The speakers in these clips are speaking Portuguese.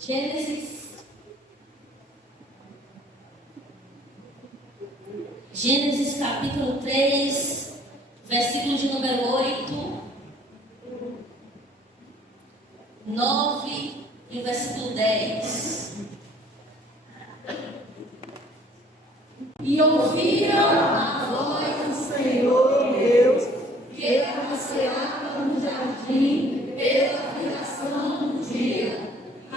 Gênesis capítulo 3, versículo de número 8, 9 e o versículo 10. E ouviram a voz do Senhor Deus, que passeava no jardim pela viração do dia.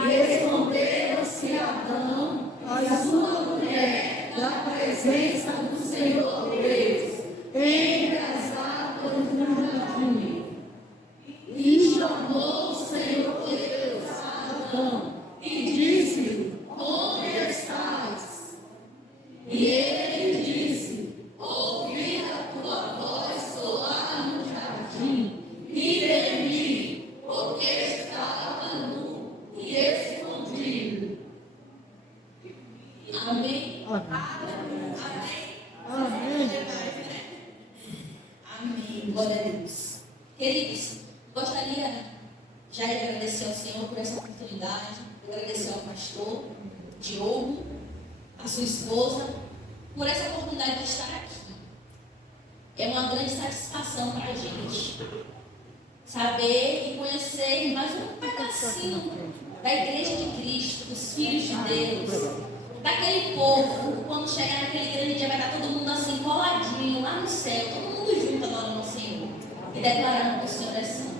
E esconderam-se Adão e a sua mulher da presença do Senhor Deus, entre as árvores do jardim. E chamou o Senhor Deus a Adão e disse: onde estás? E ele disse: ouvi a tua voz soar no jardim e temi, porque estava nu e escondido. Amém? Amém. Amém. Glória a Deus. Queridos, gostaria já de agradecer ao Senhor por essa oportunidade, agradecer ao pastor Diogo, a sua esposa, por essa oportunidade de estar aqui. É uma grande satisfação para a gente saber e conhecer mais um pedacinho da Igreja de Cristo, dos filhos de Deus, daquele povo, quando chegar naquele grande dia, vai estar todo mundo assim, coladinho, lá no céu, todo mundo junto adorando ao Senhor e declarando que o Senhor é santo.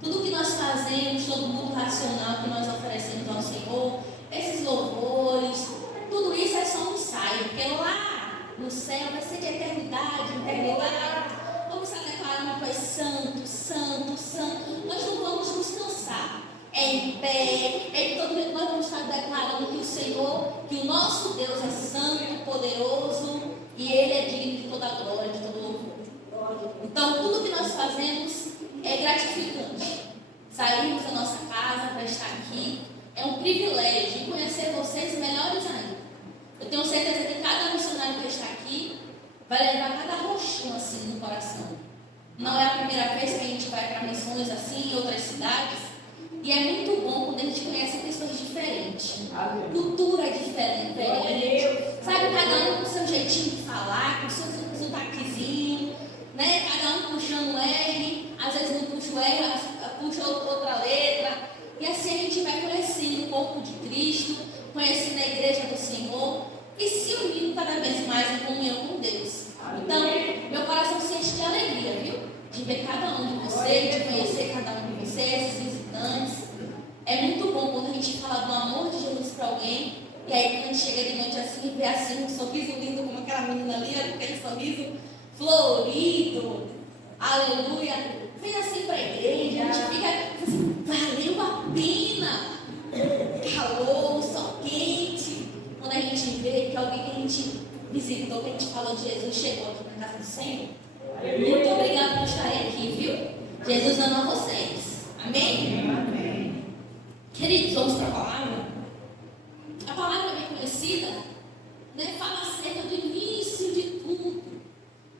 Tudo que nós fazemos, todo mundo racional que nós oferecemos ao Senhor, esses louvores, tudo isso é só um ensaio, porque lá no céu vai ser de eternidade, eternidade. Vamos estar declarando que é santo, santo, santo. Nós não vamos nos cansar. É em pé, é em todo momento nós vamos estar declarando que o Senhor, que o nosso Deus é santo, poderoso e Ele é digno de toda a glória, de todo louvor. Então, tudo que nós fazemos é gratificante. Sairmos da nossa casa para estar aqui é um privilégio e conhecer vocês melhores ainda. Eu tenho certeza que cada missionário que está aqui vai levar cada rostinho assim no coração. Não é a primeira vez que a gente vai para missões assim em outras cidades. E é muito bom quando a gente conhece pessoas diferentes, cultura diferente, sabe, cada um com o seu jeitinho de falar, com o seu sotaquezinho, né? Cada um puxando R, às vezes não puxa o R, puxa outra letra, e assim a gente vai conhecendo o corpo de Cristo, conhecendo a igreja do Senhor e se unindo cada vez mais em comunhão com Deus. Então, meu coração se enche de alegria, viu? De ver cada um de vocês, de conhecer cada um de vocês, esses visitantes. É muito bom quando a gente fala do amor de Jesus para alguém, e aí quando a gente chega de noite assim e vê assim um sorriso lindo, como aquela menina ali, aquele sorriso florido, aleluia, vem assim para a igreja, a gente fica assim, valeu a pena, calor, sol quente, quando a gente vê que alguém que a gente visitou, que a gente falou de Jesus, chegou aqui na casa do Senhor. Muito obrigada por estarem aqui, viu? Jesus ama vocês. Amém? Amém. Queridos, vamos para a palavra? A palavra é bem conhecida, né? Fala acerca do início de tudo.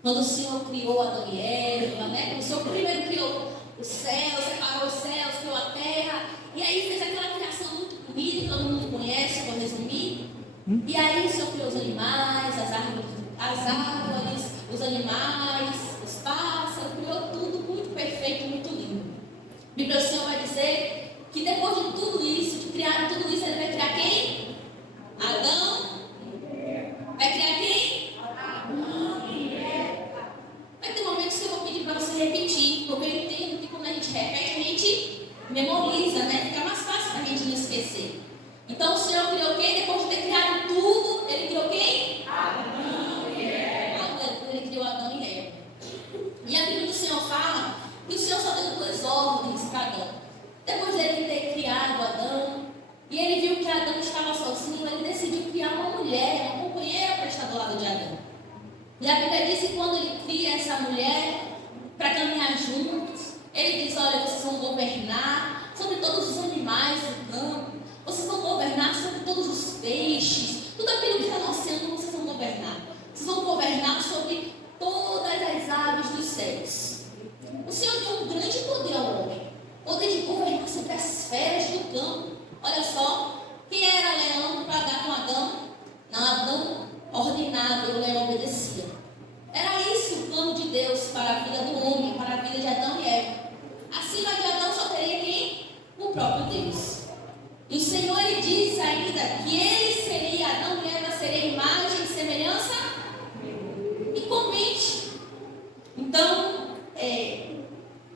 Quando o Senhor criou Adão e Eva, né? Quando o Senhor primeiro criou os céus, separou os céus, criou a terra, e aí fez aquela criação muito bonita, que todo mundo conhece, vou resumir. E aí o Senhor criou os animais, as árvores, os animais, os pássaros, criou tudo muito perfeito, muito lindo. A Bíblia do Senhor vai dizer que depois de tudo isso, de criar tudo isso, Ele vai criar quem? Adão. Vai criar quem? Vai ter momentos que eu vou pedir para você repetir, porque eu entendo que quando a gente repete, a gente memoriza, né? Fica mais fácil para a gente não esquecer. Então o Senhor criou quem? Depois de ter criado tudo, Ele criou quem? Adão e Eva. Ele criou Adão e Eva. E a Bíblia do Senhor fala que o Senhor só deu 2 ordens para Adão. Depois dele ter criado Adão, e ele viu que Adão estava sozinho, ele decidiu criar uma mulher, uma companheira para estar do lado de Adão. E a Bíblia diz que quando ele cria essa mulher para caminhar juntos, ele diz: olha, vocês vão governar sobre todos os animais do campo, vocês vão governar sobre todos os peixes, tudo aquilo que está no oceano, vocês vão governar. Vocês vão governar sobre todas as aves dos céus. O Senhor deu um grande poder ao homem, poder de governar sobre as feras do campo. Olha só, que ele seria, Adão e Eva seria imagem e semelhança? E comente. Então,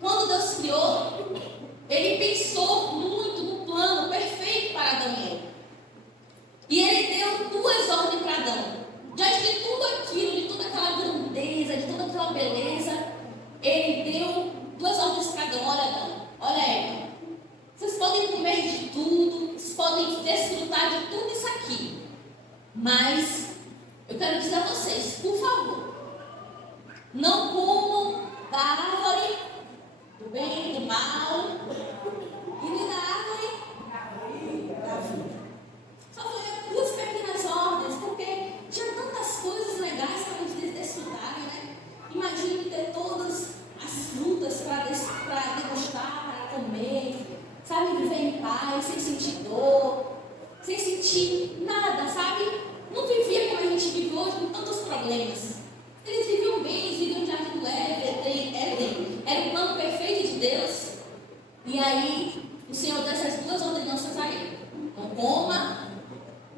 quando Deus criou, ele pensou muito no plano perfeito para Adão e Eva. E ele deu duas ordens para Adão. Diante de tudo aquilo, de toda aquela grandeza, de toda aquela beleza, ele deu duas ordens para Adão. Olha, Adão, olha, Eva, vocês podem comer de tudo, vocês podem desfrutar de tudo isso aqui. Mas eu quero dizer a vocês, por favor, não comam da árvore do bem e do mal, e nem da árvore da vida. Só foi duas pequenas ordens, porque tinha tantas coisas legais para eles desfrutarem, né? Imagine ter todas as frutas para degustar, para comer, sabe? Viver em paz, sem sentir dor, sem sentir nada, sabe? Não vivia como a gente vive hoje, com tantos problemas. Eles viviam bem, eles viviam no jardim do Éden, era o plano perfeito de Deus. E aí, o Senhor deu essas duas ordenanças a ele: não coma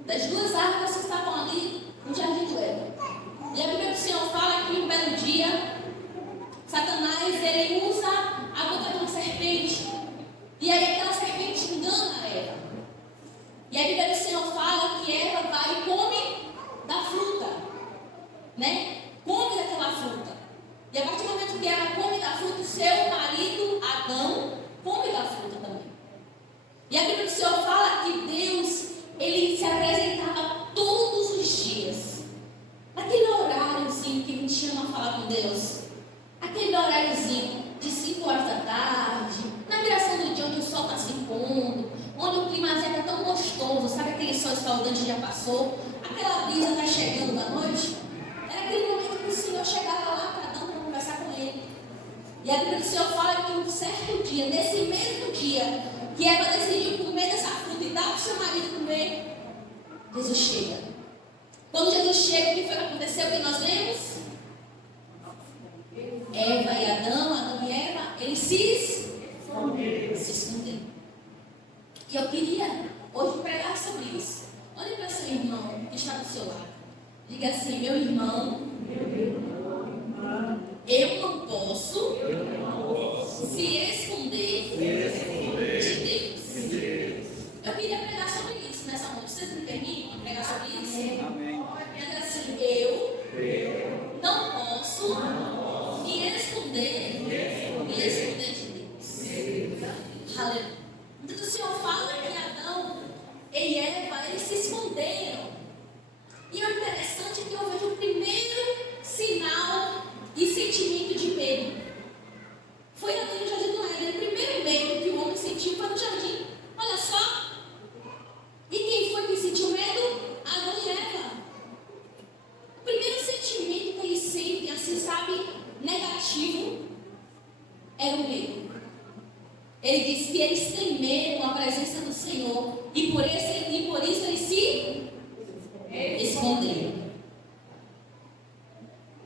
das duas árvores que estavam ali no jardim do Éden. E a Bíblia do Senhor fala que um belo dia, Satanás, ele usa a boca de uma serpente, e aí aquela serpente engana a Eva. E a Bíblia do Senhor fala que Eva vai e come da fruta, né? Come daquela fruta. E a partir do momento que Eva come da fruta, o seu marido, Adão, come da fruta também. E a Bíblia do Senhor fala que Deus, ele se apresentava todos os dias, naquele horáriozinho que a gente ama falar com Deus, aquele horáriozinho de 5 horas da tarde, na viração do dia onde o sol está se pondo, onde o climazinho está tão gostoso, sabe aquele sol escaldante que já passou, aquela brisa está chegando da noite. Era aquele momento que o Senhor chegava lá para Adão para conversar com ele. E a Bíblia do Senhor fala que um certo dia, nesse mesmo dia, que Eva decidiu comer dessa fruta e dar para o seu marido comer, Jesus chega. Quando Jesus chega, o que foi que aconteceu? O que nós vemos? Eva e Adão e Eva, eles se esconderam. E eu queria hoje pregar sobre isso. Olhe para seu irmão que está do seu lado. Diga assim: meu irmão, eu não posso se esconder de Deus. Eu queria pregar sobre isso nessa noite. Vocês me permitem pregar sobre isso? Amém. Diga assim: eu não posso me esconder de Deus. Aleluia. Então o Senhor fala que Adão e Eva, eles se esconderam. E o interessante é que eu vejo o primeiro sinal e sentimento de medo. Foi ali no jardim do Éden. O primeiro medo que o homem sentiu foi no jardim. Olha só. E quem foi que sentiu medo? Adão e Eva. O primeiro sentimento que eles sentem, assim, sabe, negativo, era o medo. Ele diz que eles têm medo da presença do Senhor. E por isso eles se esconderam.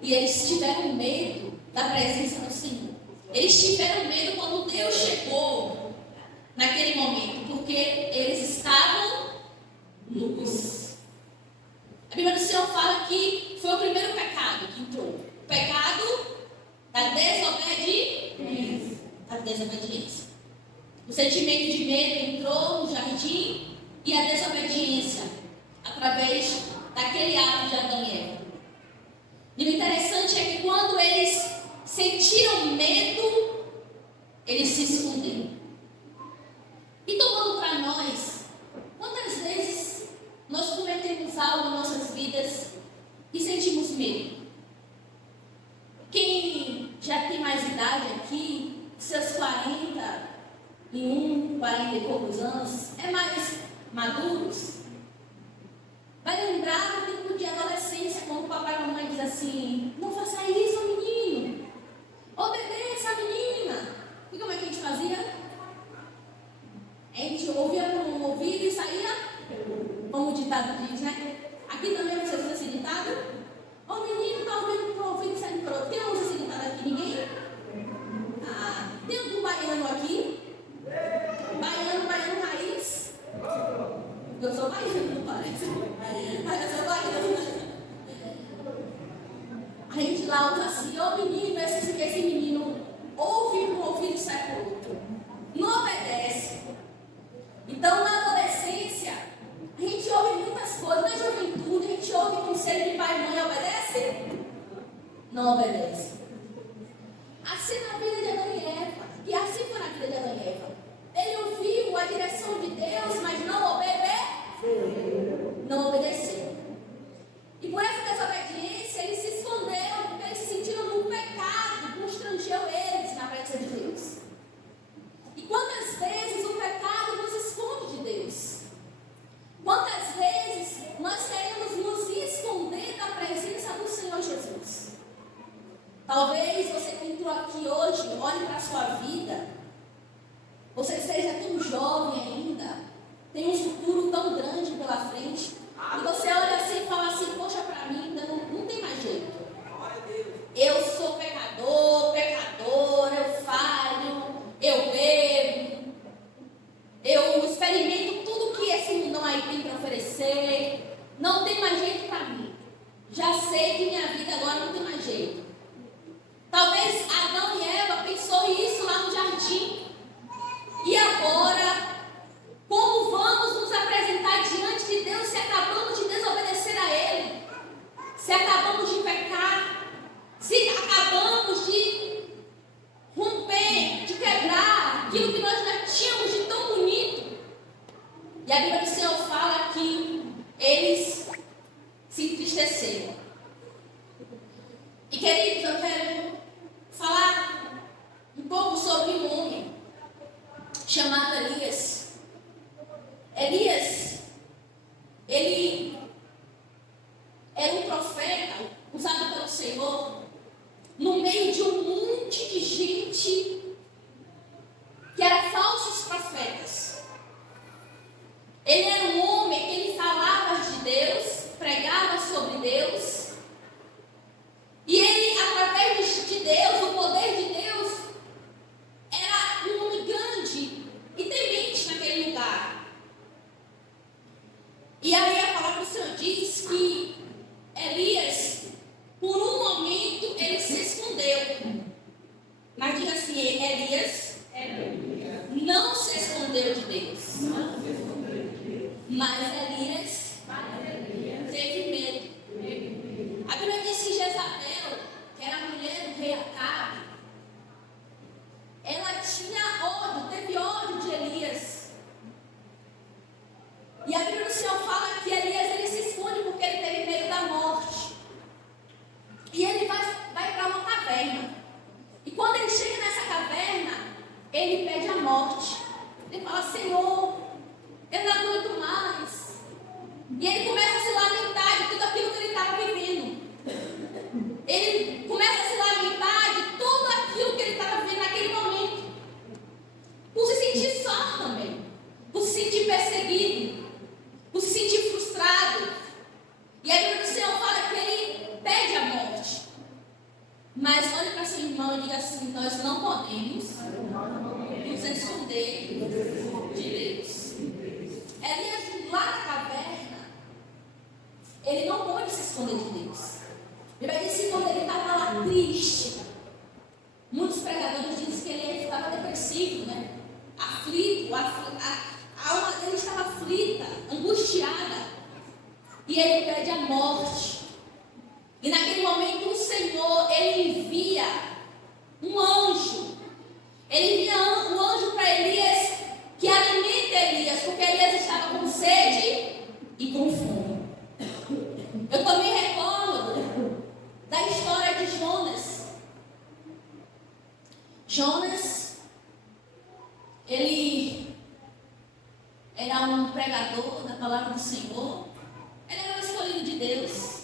E eles tiveram medo da presença do Senhor. Eles tiveram medo quando Deus chegou naquele momento, porque eles estavam nus. A Bíblia do Senhor fala que foi o primeiro pecado que entrou. O pecado da desobediência. O sentimento de medo entrou no jardim e a desobediência através daquele ato de Adão e Eva. E o interessante é que quando eles sentiram medo, eles se esconderam. E tomando para nós, quantas vezes nós cometemos algo em nossas vidas e sentimos medo? Quem já tem mais idade aqui, seus 40 e poucos anos, é mais maduros, vai lembrar do tempo de adolescência, quando o papai e a mamãe diz assim: não faça isso, menino, obedeça a menina. E como é que a gente fazia? A gente ouvia no ouvido e saía, como o ditado diz, né? Aqui também você usa esse ditado: o menino está ouvindo no ouvido e saindo para outro. Tem usa esse ditado aqui? Ninguém? Tem algum baiano aqui? Baiano raiz? Eu sou baiana, não parece? Mas eu sou baiana. A gente lá usa assim, ô menino, esse menino ouve um ouvido e sai pro outro. Não obedece. Então, na adolescência, a gente ouve muitas coisas. Na juventude, a gente ouve conselho de pai e mãe. Obedece? Não obedece. Assim na vida de Adão e Eva. E assim foi na vida de Adão e Eva. Ele ouviu a direção de Deus, mas não obedeceu. E por essa desobediência, eles se esconderam, porque eles se sentiram num pecado que constrangeu eles na presença de Deus. E quantas vezes o pecado nos esconde de Deus? Quantas vezes nós queremos nos esconder da presença do Senhor Jesus? Talvez você que entrou aqui hoje, olhe para a sua vida, você seja tão jovem ainda, tem um futuro tão grande pela frente, e você olha assim e fala assim, poxa, para mim ainda não tem mais jeito. Eu sou pecadora, eu falho, eu bebo, eu experimento tudo que esse mundão aí tem para oferecer, não tem mais jeito para mim. Já sei que minha vida agora não tem mais jeito. Talvez Adão e Eva pensou isso lá no jardim. E agora, como vamos nos apresentar diante de Deus se acabamos de desobedecer a Ele? Se acabamos de pecar? Se acabamos de romper, de quebrar aquilo que nós já tínhamos de tão bonito? E a Bíblia do Senhor fala que eles se entristeceram. E queridos, eu quero falar um pouco sobre um homem chamado Elias. Elias, ele era um profeta usado pelo Senhor no meio de um monte de gente que eram falsos profetas. Ele era um homem que ele falava de Deus, pregava sobre Deus, e ele, através de Deus, o poder de Deus, era um homem grande e temente naquele lugar. E aí a palavra do Senhor diz que Elias, por um momento, ele se escondeu. Mas diga assim, Elias não se escondeu de Deus. Mas Elias teve medo. A Bíblia diz que Jezabel, que era a mulher do rei Acabe, ela tinha ódio, teve ódio de Elias. E a Bíblia do Senhor fala que Elias ele se esconde porque ele teve medo da morte. E ele vai para uma caverna. E quando ele chega nessa caverna, ele pede a morte. Ele fala, Senhor, eu não aguento mais. E ele começa a se lamentar de tudo aquilo que ele estava vivendo. Ele começa a se lamentar de tudo aquilo que ele estava vivendo naquele momento. Por se sentir só também. Por se sentir perseguido. Por se sentir frustrado. E a Bíblia do Senhor fala que ele pede a morte. Mas olhe para seu irmão e diga assim, nós não podemos nos esconder de Deus. Elias, lá na caverna, ele não pôde se esconder de Deus. Ele vai dizer que quando ele estava lá triste, muitos pregadores dizem que ele estava depressivo, né? Aflito, a alma dele estava aflita, angustiada. E ele pede a morte. E naquele momento o Senhor, ele envia um anjo. Ele envia um anjo para Elias, que alimenta Elias, porque Elias estava com sede e com fome. Eu também recordo da história de Jonas. Jonas, ele era um pregador da palavra do Senhor. Ele era o escolhido de Deus.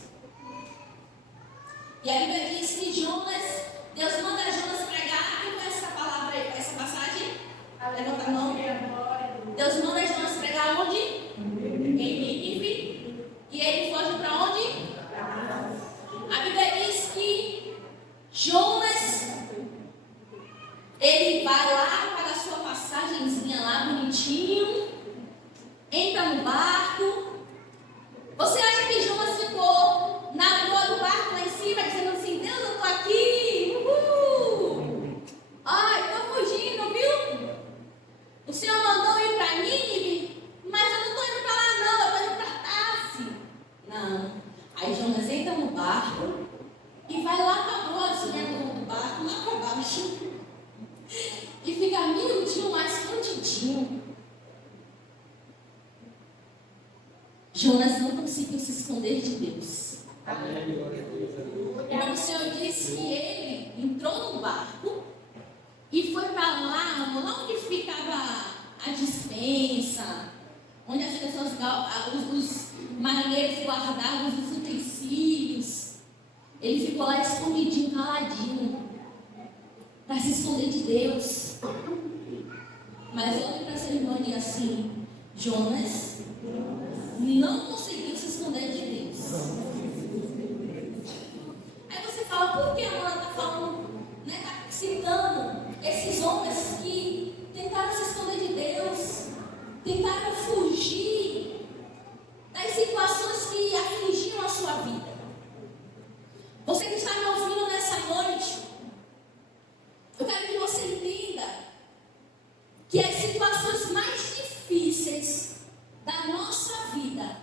E a Bíblia diz que Jonas, Deus manda Jonas pregar. Quem conhece essa palavra aí, essa passagem? Levanta a mão. Deus manda Jonas pregar onde? Em Nínive. E ele foge para onde? A Bíblia diz que Jonas, ele vai lá, paga a sua passagenzinha lá, bonitinho, entra no barco. Jonas não conseguiu se esconder de Deus. Então o Senhor disse que ele entrou no barco e foi para lá onde ficava a despensa, onde as pessoas, os marinheiros guardavam os utensílios. Ele ficou lá escondidinho, caladinho, para se esconder de Deus. Mas olhe para essa irmã e diga assim: Jonas não conseguiu se esconder de Deus. Aí você fala, por que a Ana está falando, né, está citando esses homens que tentaram se esconder de Deus, tentaram fugir das situações que afligiam a sua vida? Você que está me ouvindo nessa noite, eu quero que você entenda que as situações mais difíceis da nossa vida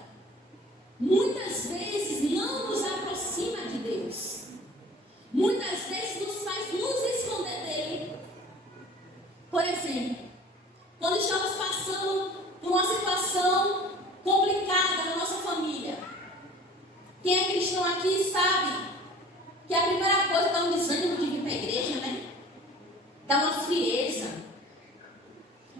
muitas vezes não nos aproxima de Deus, muitas vezes nos faz nos esconder dele. Por exemplo, quando estamos passando por uma situação complicada na nossa família, quem é cristão aqui sabe que a primeira coisa dá um desânimo de vir para a igreja, né? Dá uma frieza.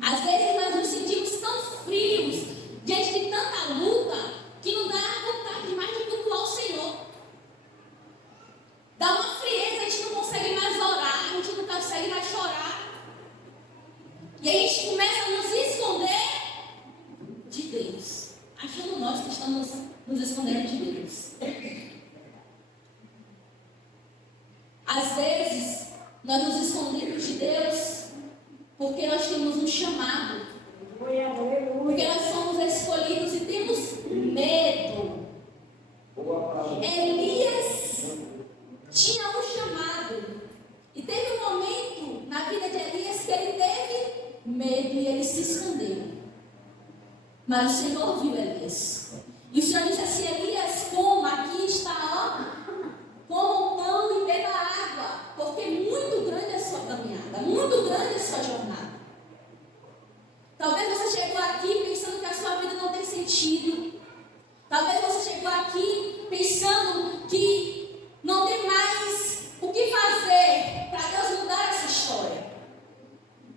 Às vezes nós nos sentimos tão frios diante de tanta luta que não dá vontade de mais de cultuar o Senhor. Dá uma frieza, a gente não consegue mais orar, a gente não consegue mais chorar. E aí a gente começa a nos esconder de Deus, achando nós que estamos nos escondendo de Deus. Às vezes nós nos escondemos de Deus porque nós temos um chamado, porque nós somos escolhidos e temos medo. Elias tinha um chamado, e teve um momento na vida de Elias que ele teve medo e ele se escondeu. Mas o Senhor viu Elias, e o Senhor disse assim: Elias, coma, aqui está, coma o pão e beba água, porque muito grande é a sua caminhada, muito grande é a sua jornada. Talvez você chegou aqui pensando que a sua vida não tem sentido. Talvez você chegou aqui pensando que não tem mais o que fazer para Deus mudar essa história.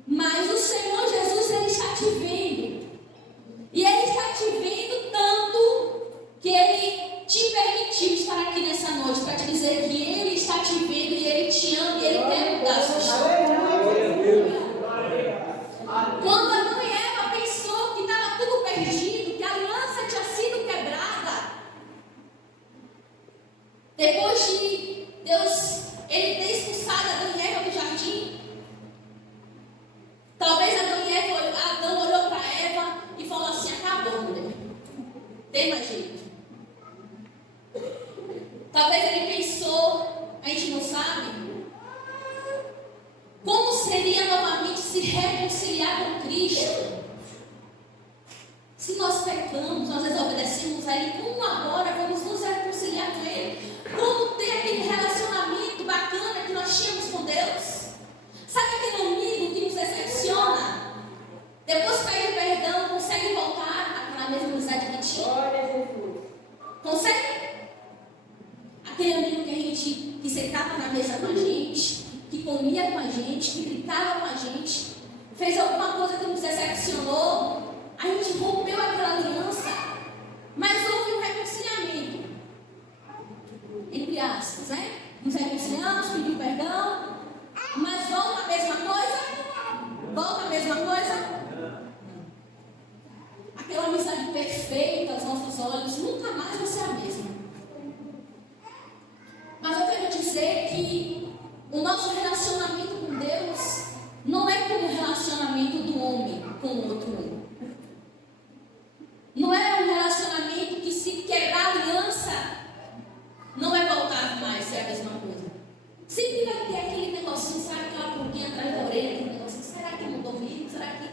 Mas o Senhor Jesus, Ele está te vendo. E Ele está te vendo tanto que Ele te permitiu estar aqui nessa noite para te dizer que Ele está te vendo e Ele te ama e Ele quer mudar a sua história. Quando Adão e Eva pensou que estava tudo perdido, que a aliança tinha sido quebrada, depois de Deus Ele ter expulsado Adão e Eva do jardim, talvez Adão olhou para Eva e falou assim: acabou, mulher, tem mais jeito. Talvez ele pensou, a gente não sabe, como seria novamente se reconciliar com Cristo. Se nós pecamos, nós desobedecemos a Ele, como agora vamos nos reconciliar com Ele? Como ter aquele relacionamento bacana que nós tínhamos com Deus? Sabe aquele amigo que nos decepciona? Depois que pede perdão, consegue voltar àquela mesma amizade que tinha? Glória a Jesus. Consegue? Aquele amigo que sentava na mesa com a gente, que comia com a gente, que brincava com a gente, fez alguma coisa que nos decepcionou, a gente rompeu aquela aliança, mas houve um reconciliamento, entre aspas, né? Nos reconciliamos, pediu perdão, mas volta a mesma coisa? Volta a mesma coisa? Aquela amizade perfeita aos nossos olhos, nunca mais vai ser a mesma. Mas eu quero dizer que o nosso relacionamento com Deus não é como o relacionamento do homem com o outro homem. Não é um relacionamento que, se quebrar a aliança, não vai voltar mais a ser a mesma coisa. Sempre vai ter aquele negocinho, sabe, aquela pulguinha atrás da orelha, aquele negocinho: será que mudou mesmo? Será que...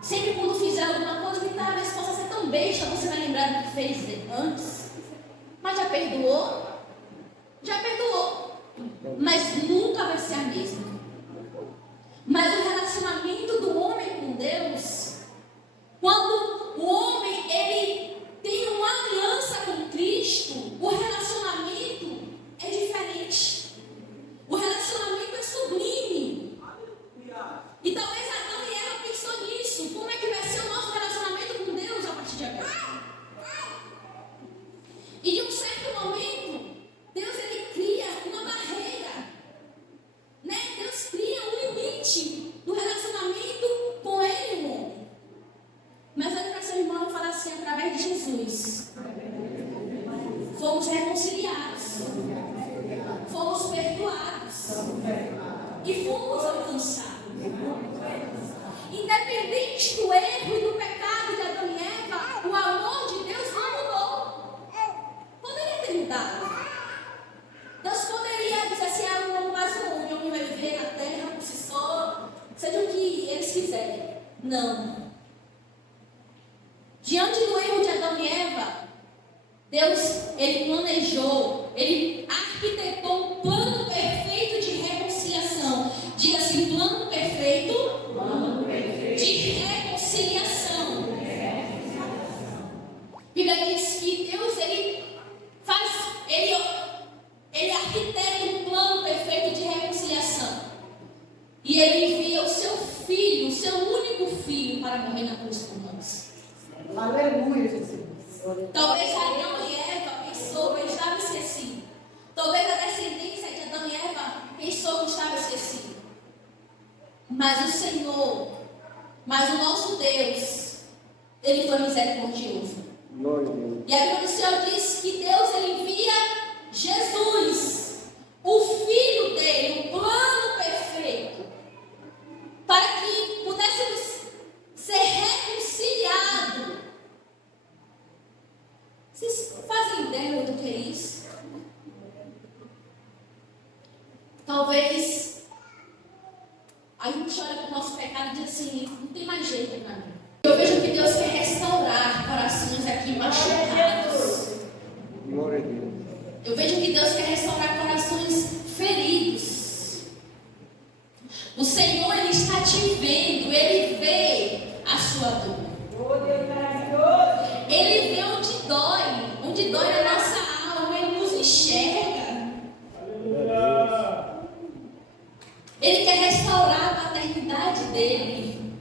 Sempre quando fizer alguma coisa que talvez possa ser tão besta, você vai lembrar do que fez antes. Mas já perdoou? Já perdoou. Mas nunca vai ser a mesma. Mas o relacionamento do homem com Deus, quando o homem ele assim através de Jesus. Fomos reconciliados. Fomos perdoados. E fomos alcançados. Independente do erro e do pecado de Adão e Eva, o amor de Deus não mudou. Poderia ter mudado. Deus poderia dizer assim: um homem mais um homem vai viver na terra por si só, seja o que eles quiserem. Não. Diante do erro de Adão e Eva, Deus, ele planejou, ele arquitetou um plano perfeito de reconciliação. Diga assim: plano perfeito de reconciliação. A Bíblia diz que Deus, ele arquiteta um plano perfeito de reconciliação. E ele envia o seu filho, o seu único filho, para morrer na cruz por nós. Aleluia, Jesus. Talvez Adão e Eva pensou que estava esquecido. Talvez a descendência de Adão e Eva pensou que estava esquecido. Mas o Senhor, mas o nosso Deus, ele foi misericordioso. E a Bíblia do Senhor diz que Deus, ele envia Jesus, o Filho dele, o plano perfeito, para que pudéssemos ser reconciliados. Vocês fazem ideia do que é isso? Talvez a gente olha para o nosso pecado e diz assim: não tem mais jeito para mim. Eu vejo que Deus quer restaurar corações aqui machucados. Eu vejo que Deus quer restaurar corações feridos. O Senhor, ele está te vendo, ele vê a sua dor. Ele vê onde dói a nossa alma, ele nos enxerga. Ele quer restaurar a paternidade dele.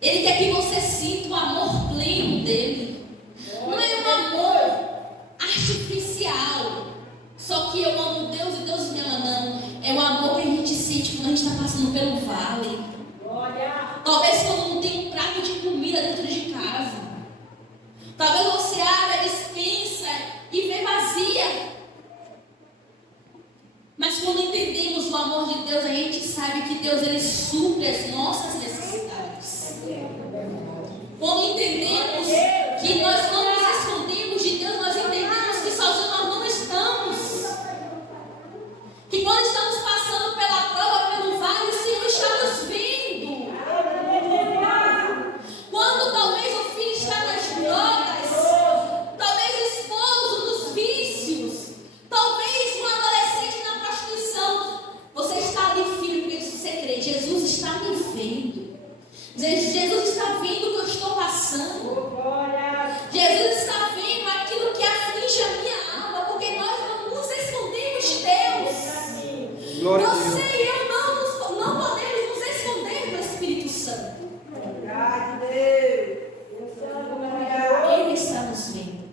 Ele quer que você sinta o amor pleno dele. Não é um amor artificial, só que eu amo Deus e Deus me ama, não. É o amor que a gente sente quando a gente está passando pelo vale. Talvez quando não tem um prato de comida dentro de casa. Talvez você abra a despensa e vê vazia. Mas quando entendemos o amor de Deus, a gente sabe que Deus, ele supre as nossas necessidades. Quando entendemos que nós não nos escondemos de Deus, nós entendemos que sozinhos nós não estamos. Que quando estamos passando pela prova, pelo vale, o Senhor está nos vendo. Quando talvez o filho está nas drogas, talvez o esposo nos vícios, talvez um adolescente na prostituição, você está ali, filho, porque você crê, Jesus está me vendo. Jesus está vendo o que eu estou passando. Jesus está vendo aquilo que aflige a minha alma, porque nós não nos escondemos de Deus. Você e eu não podemos nos esconder do Espírito Santo. Ele está nos vendo.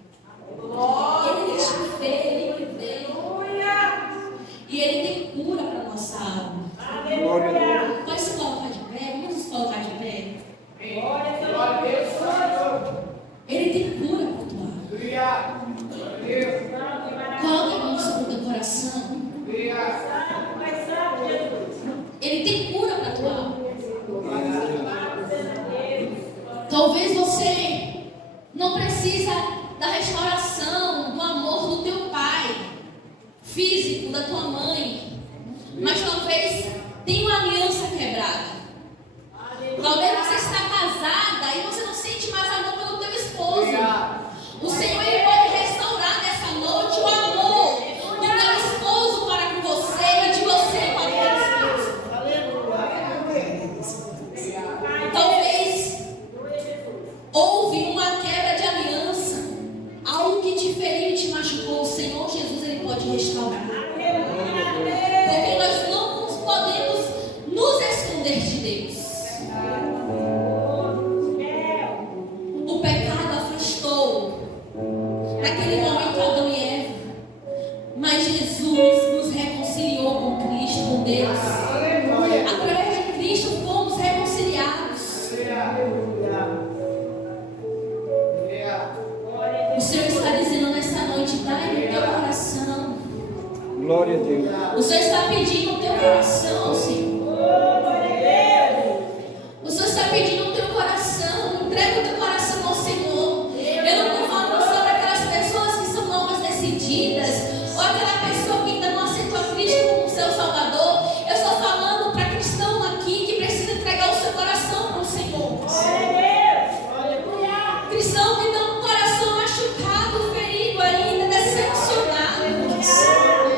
Ele te vê, ele me vê. E ele tem cura para a nossa alma. Pode se colocar de pé? Vamos nos colocar de pé? Ele tem cura para a tua alma. Coloca a mão sobre o teu coração. Ele tem cura para a tua alma. Talvez você não precisa da restauração, do amor do teu pai físico, da tua mãe, mas talvez tenha uma aliança quebrada. Talvez você está casada